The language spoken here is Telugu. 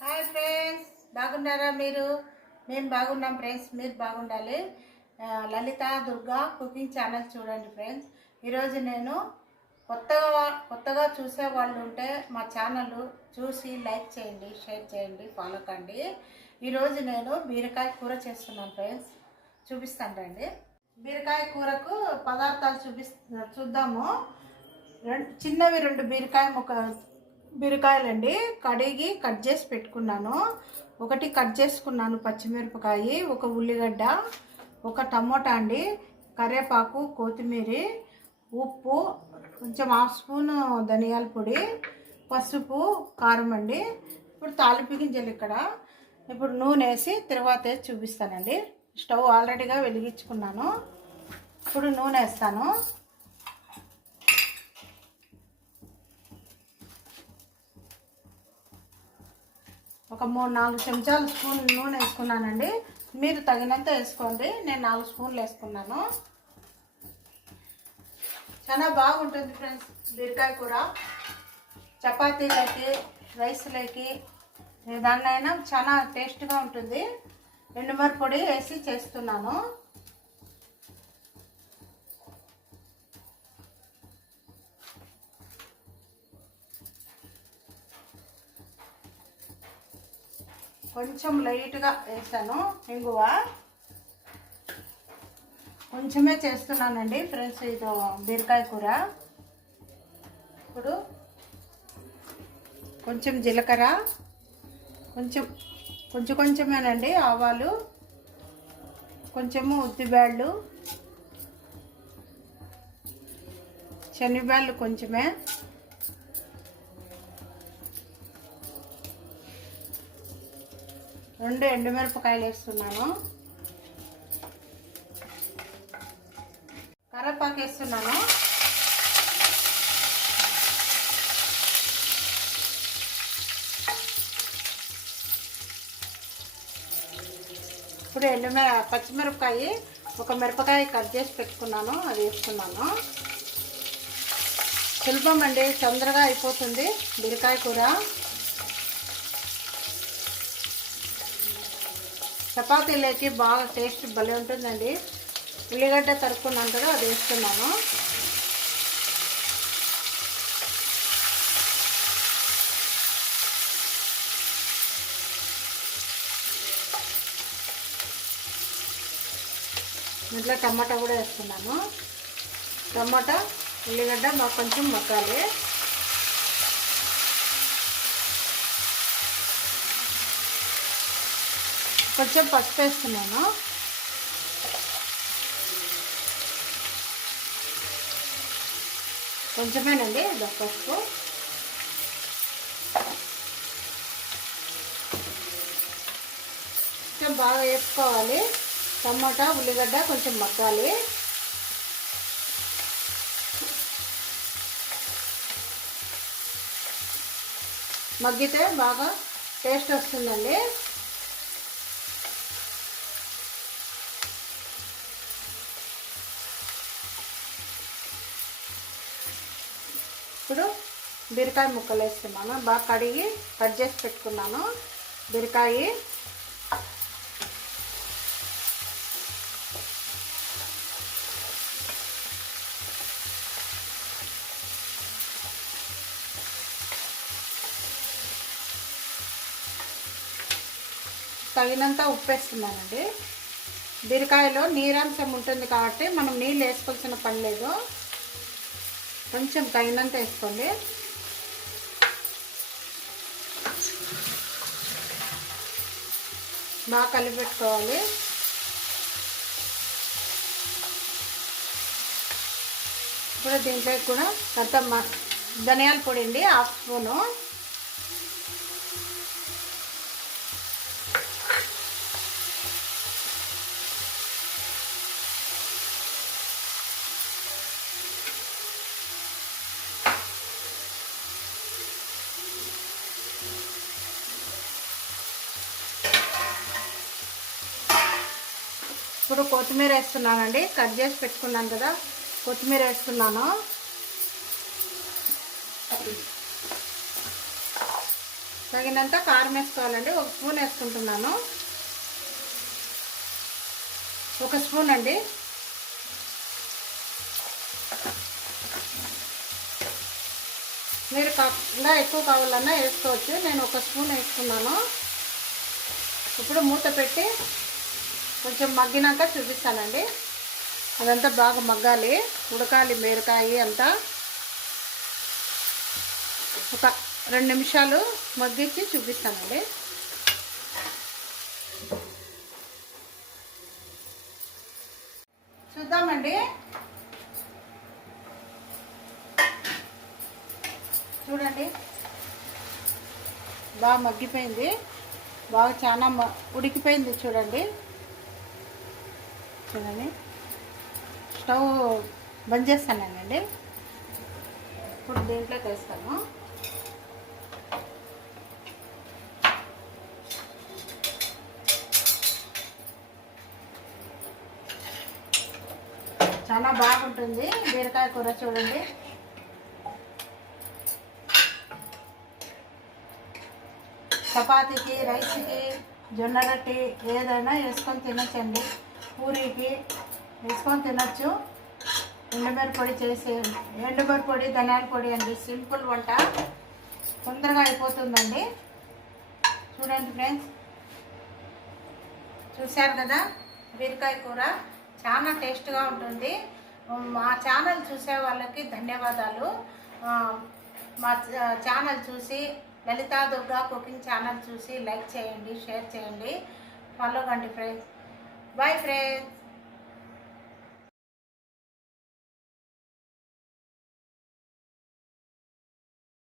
హాయ్ ఫ్రెండ్స్ బాగున్నారా మీరు? మేము బాగున్నాం ఫ్రెండ్స్ మీరు బాగుండాలి. లలిత దుర్గా కుకింగ్ ఛానల్ చూడండి ఫ్రెండ్స్ ఈరోజు నేను కొత్తగా కొత్తగా చూసే వాళ్ళు ఉంటే మా ఛానల్ చూసి లైక్ చేయండి షేర్ చేయండి ఫాలో కండి. ఈరోజు నేను బీరకాయ కూర చేస్తున్నాను ఫ్రెండ్స్ చూపిస్తాను రండి. బీరకాయ కూరకు పదార్థాలు చూపి చూద్దాము. రెండు చిన్నవి రెండు బీరకాయ ముక్క బీరకాయలండి కడిగి కట్ చేసి పెట్టుకున్నాను. ఒకటి కట్ చేసుకున్నాను పచ్చిమిరపకాయ ఒక ఉల్లిగడ్డ ఒక టమోటా అండి కరివేపాకు కొత్తిమీర ఉప్పు కొంచెం హాఫ్ స్పూన్ ధనియాల పొడి పసుపు కారం అండి. ఇప్పుడు తాలింపు గింజలు ఇక్కడ. ఇప్పుడు నూనె వేసి తర్వాత వేసి చూపిస్తానండి. స్టవ్ ఆల్రెడీగా వెలిగించుకున్నాను. ఇప్పుడు నూనె వేస్తాను. ఒక మూడు నాలుగు చెంచాలు స్పూన్ నూనె వేసుకున్నానండి. మీరు తగినంత వేసుకోండి. నేను నాలుగు స్పూన్లు వేసుకున్నాను. చాలా బాగుంటుంది ఫ్రెండ్స్ బీరకాయ కూర. చపాతీలకి రైస్లకి దాన్నైనా చాలా టేస్ట్గా ఉంటుంది. ఎండుమర పొడి వేసి చేస్తున్నాను. కొంచెం లైట్గా వేసాను ఇంగువ. కొంచెమే చేస్తున్నానండి ఫ్రెండ్స్ ఇది బీరకాయ కూర. ఇప్పుడు కొంచెం జీలకర్ర కొంచెం కొంచెం కొంచెమేనండి ఆవాలు కొంచెము ఉద్దిబ్యాళ్ళు శనగబ్యాళ్ళు కొంచెమే. రెండు ఎండుమిరపకాయలు వేస్తున్నాను. కరివేపాకు వేస్తున్నాను. ఇప్పుడు ఎండుమిర పచ్చిమిరపకాయ ఒక మిరపకాయ కట్ చేసి పెట్టుకున్నాను అది వేసుకున్నాను సులభం అండి తొందరగా అయిపోతుంది బీరకాయ కూర. చపాతీలోకి బాగా టేస్ట్ భలే ఉంటుందండి. ఉల్లిగడ్డ తరుక్కున్నాను కదా అది వేస్తున్నాను. ఇంట్లో టమాటా కూడా వేస్తున్నాను. టమాటా ఉల్లిగడ్డ మాకు కొంచెం మగ్గాలి. కొంచెం పసుపు వేస్తున్నాను. కొంచెమేనండి పసుపు. కొంచెం బాగా వేసుకోవాలి. టమాటా ఉల్లిగడ్డ కొంచెం మగ్గాలి. మగ్గితే బాగా టేస్ట్ వస్తుందండి. ఇప్పుడు బీరకాయ ముక్కలు వేస్తున్నాను. బాగా కడిగి కట్ చేసి పెట్టుకున్నాను. బీరకాయ తగినంత ఉప్పు వేస్తున్నానండి. బీరకాయలో నీరాంశం ఉంటుంది కాబట్టి మనం నీళ్ళు వేసుకోవాల్సిన పని లేదు. కొంచెం తగినంత వేసుకోండి. బాగా కలిపెట్టుకోవాలి ఇప్పుడు దీంట్లో కూడా కొంత ధనియాల పొడి అండి హాఫ్ స్పూను. ఇప్పుడు కొత్తిమీర వేస్తున్నానండి. కట్ చేసి పెట్టుకున్నాను కదా కొత్తిమీర వేస్తున్నాను. తగినంత కారం వేసుకోవాలండి. ఒక స్పూన్ వేసుకుంటున్నాను. ఒక స్పూన్ అండి. మీరు కాకుండా ఎక్కువ కావాలన్నా వేసుకోవచ్చు. నేను ఒక స్పూన్ వేసుకున్నాను. ఇప్పుడు మూత పెట్టి కొంచెం మగ్గినాక చూపిస్తానండి. అదంతా బాగా మగ్గాలి. ఉడకాలి బీరకాయ అంతా. ఒక రెండు నిమిషాలు మగ్గించి చూపిస్తానండి. చూద్దామండి. చూడండి. బాగా మగ్గిపోయింది. బాగా చాలా మ- ఉడికిపోయింది చూడండి. చూడండి. స్టవ్ బంద్ చేస్తానండి. ఇప్పుడు దీంట్లోకి వేస్తాము చాలా బాగుంటుంది బీరకాయ కూర చూడండి. చపాతీకి రైస్కి జొన్న రొట్టి ఏదైనా వేసుకొని తినచ్చండి. పూరీకి వేసుకొని తినచ్చు. ఎండుమిరప పొడి చేసే ఎండుమిరప పొడి ధనియాల పొడి అండి. సింపుల్ వంట. తొందరగా అయిపోతుందండి. చూడండి ఫ్రెండ్స్. చూశారు కదా? బీరకాయ కూర చాలా టేస్ట్గా ఉంటుంది. మా ఛానల్ చూసే వాళ్ళకి ధన్యవాదాలు. మా ఛానల్ చూసి లలితా దుర్గా కుకింగ్ ఛానల్ చూసి లైక్ చేయండి షేర్ చేయండి. ఫాలో కండి ఫ్రెండ్స్. Bye friends